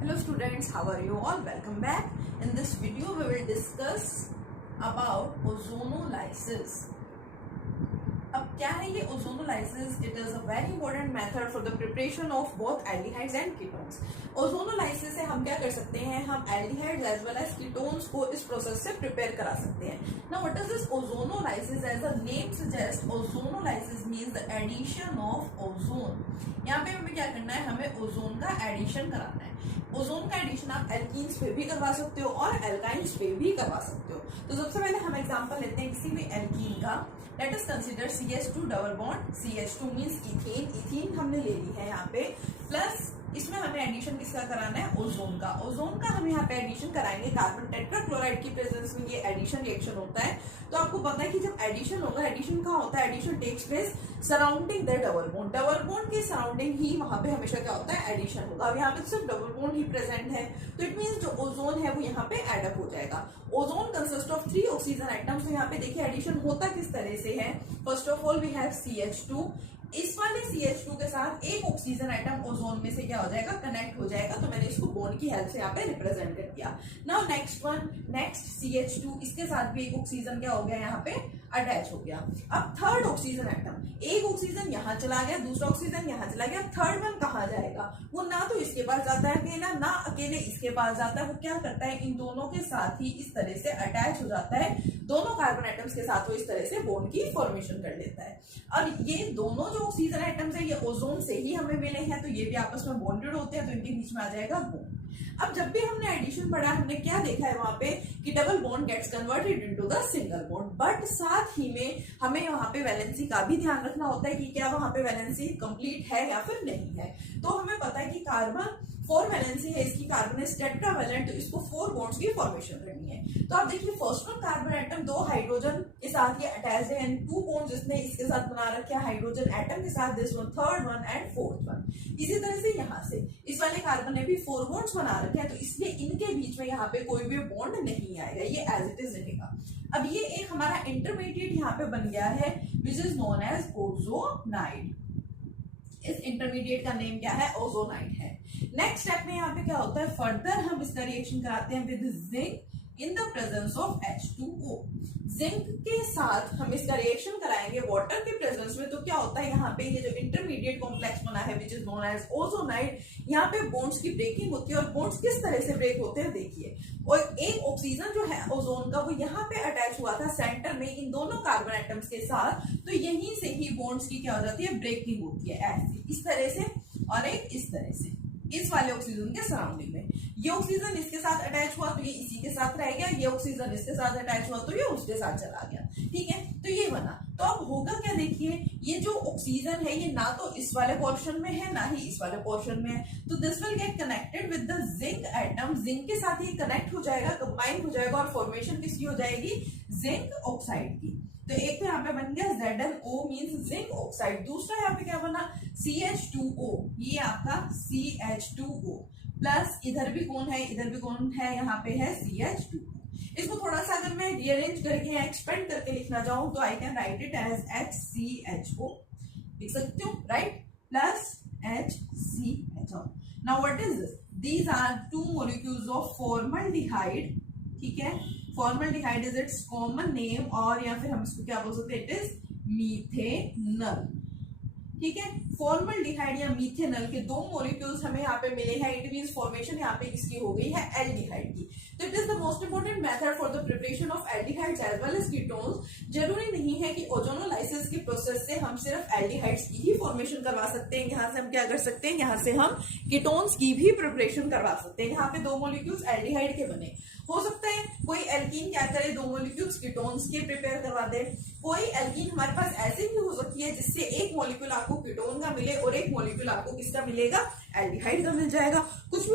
Hello students, how are you all? Welcome back. In this video we will discuss about ozonolysis. अब क्या है ये ozonolysis? It is a very important method for the preparation of both aldehydes and ketones. Ozonolysis से हम क्या कर सकते हैं? हम aldehydes as well as ketones को इस प्रोसेस से प्रिपेयर करा सकते हैं. Now what is this ozonolysis? As the name suggest, ozonolysis means the addition of ozone. यहाँ पे हमें क्या करना है? हमें ओजोन का एडिशन कराना है. ओजोन का एडिशन आप एल्कीन्स पे भी करवा सकते हो और एल्काइन्स पे भी करवा सकते हो. तो सबसे पहले हम एग्जांपल लेते हैं किसी भी एल्कीन का. Let us consider CH2 double bond. CH2 means ethane. Ethane हमने ले ली है यहाँ पे. प्लस इसमें हमें एडिशन किसका कराना है? ओजोन का. ओजोन का हम यहाँ पे एडिशन कराएंगे कार्बन टेट्राक्लोराइड की प्रेजेंस में. ये एडिशन रिएक्शन होता है. तो आपको पता है कि जब एडिशन होगा, एडिशन कहाँ होता है? Addition takes place surrounding the double bond. Double bond के सराउंडिंग ही वहां पे हमेशा क्या होता है? एडिशन होगा. अब यहाँ पे सिर्फ डबल बॉन्ड ही प्रेजेंट है, तो इट मींस जो ओजोन है वो यहाँ पे एडअप हो जाएगा. Ozone consist of 3 oxygen items. तो यहाँ पे देखिए एडिशन होता किस तरह से है. First of all we have CH2. इस वाले CH2 के साथ एक ऑक्सीजन आइटम ओजोन में से क्या हो जाएगा? कनेक्ट हो जाएगा. तो मैंने इसको बॉन्ड की हेल्प से यहाँ पे रिप्रेजेंट कर दिया. नाउ नेक्स्ट CH2, इसके साथ भी एक ऑक्सीजन क्या हो गया? यहाँ पे अटैच हो गया. अब थर्ड ऑक्सीजन आइटम, एक ऑक्सीजन यहाँ चला गया, दूसरा ऑक्सीजन यहाँ चला गया. थर्ड वन कहाँ जाएगा? वो ना तो इसके पास जाता है अकेला, ना अकेले इसके पास जाता है. वो क्या करता है? इन दोनों के साथ ही इस तरह से अटैच हो जाता है. दोनों कार्बन आइटम्स के साथ वो इस तरह से बॉन्ड की फॉर्मेशन कर लेता है. अब ये दोनों जो ऑक्सीजन आइटम्स है ये ओजोन से ही हमें मिले हैं, तो ये भी आपस में बॉन्डेड होते हैं, तो इनके बीच में आ जाएगा बॉन्ड. अब जब भी हमने एडिशन पढ़ा, हमने क्या देखा है वहां पे कि double bond gets converted into the single bond. But साथ ही में हमें वहां पे वैलेंसी का भी ध्यान रखना होता है कि क्या वहां पे वैलेंसी कंप्लीट है या फिर नहीं है. तो हमें पता है कि कार्बन 4 वैलेंसी है इसकी, कार्बन इज टेट्रावैलेंट, तो इसको 4 बॉन्ड्स की फॉर्मेशन करनी है. तो आप देखिए first one carbon atom 2 hydrogen के साथ ये अटैच्ड है एंड 2 बॉन्ड्स इसने इसके साथ बना रखे हैं हाइड्रोजन एटम के साथ. This one, third one and fourth one. इसी तरह से यहाँ से इस वाले कार्बन ने भी 4 बॉन्ड्स बना रखे हैं, तो इसलिए इनके बीच में यहाँ पे कोई भी बॉन्ड नहीं आएगा, ये एज इट इज रहेगा. अब ये एक हमारा इंटरमीडिएट यहाँ पे बन गया है which is known as ozonide. इस इंटरमीडिएट का नेम क्या है? ओजोनाइड है. नेक्स्ट स्टेप में यहाँ पे क्या होता है? फर्दर हम इसका रिएक्शन कराते हैं with zinc in the presence of H2O. Zinc के साथ हम इसका रिएक्शन कराएंगे वाटर के प्रेजेंस में. तो क्या होता है? यहाँ पे ये जो इंटरमीडिएट कॉम्प्लेक्स बना है which is known as ozonide, यहाँ पे बॉन्ड्स की ब्रेकिंग होती है. और बॉन्ड्स किस तरह से ब्रेक होते हैं देखिए. और एक ऑक्सीजन जो है ओजोन का वो यहाँ पे अटैच हुआ था सेंटर में इन दोनों कार्बन एटम्स के साथ. तो यहीं से ही बॉन्ड्स की क्या हो जाती है? ब्रेकिंग होती है. ऐसे इस तरह से और एक इस तरह से इस वाले ऑक्सीजन के सराउंडिंग में. ये ऑक्सीजन इसके साथ अटैच हुआ तो ये इसी के साथ रह गया. ये ऑक्सीजन इसके साथ अटैच हुआ तो ये उसके साथ चला गया. ठीक है, तो ये बना. तो अब होगा क्या देखिए, ये जो ऑक्सीजन है ये ना तो इस वाले पोर्शन में है ना ही इस वाले पोर्शन में है. तो this will get connected with the zinc atom. Zinc के साथ ये कनेक्ट हो जाएगा, कंबाइन हो जाएगा और फॉर्मेशन किसकी हो जाएगी? जिंक ऑक्साइड की. तो एक तो यहाँ पे बन गया ZnO मींस जिंक ऑक्साइड. दूसरा यहाँ पे क्या बना? CH2O. ये आपका CH2O प्लस इधर भी कौन है? इधर भी कौन है? यहाँ पे है CH2. इसको थोड़ा सा अगर मैं रीअरेंज करके या एक्सपेंड करके लिखना चाहूँ तो I can write it as HCHO. लिख सकती हूँ, right? Plus HCHO. Now what is this? These are 2 molecules of formaldehyde. ठीक है, formaldehyde is its common name, और या फिर हम इसको क्या बोल सकते हैं? It is methanal. ठीक है, फॉर्मल्डिहाइड या मीथेनल के 2 मॉलिक्यूल्स हमें यहाँ पे मिले हैं. इट मींस फॉर्मेशन यहाँ पे किसकी हो गई है? एल्डिहाइड की. तो it is the most important method for the preparation of aldehydes as well as ketones. जरूरी नहीं है कि ओजोनोलाइसिस के प्रोसेस से हम सिर्फ एल्डिहाइड्स की ही फॉर्मेशन करवा सकते हैं. यहाँ से हम क्या कर सकते हैं? यहाँ से हम कीटोन्स की भी प्रिपरेशन करवा सकते हैं. यहाँ पे 2 मॉलिक्यूल्स एल्डिहाइड के बने. हो सकता है कोई एल्कीन क्या करे? 2 मॉलिक्यूल्स कीटोन्स के प्रिपेयर करवा दे. कोई एल्कीन हमारे पास ऐसे भी हो सकती है जिससे एक मॉलिक्यूल आपको कीटोन का मिले और एक मॉलिक्यूल आपको किसका मिलेगा? एल्डिहाइड का मिल जाएगा. कुछ भी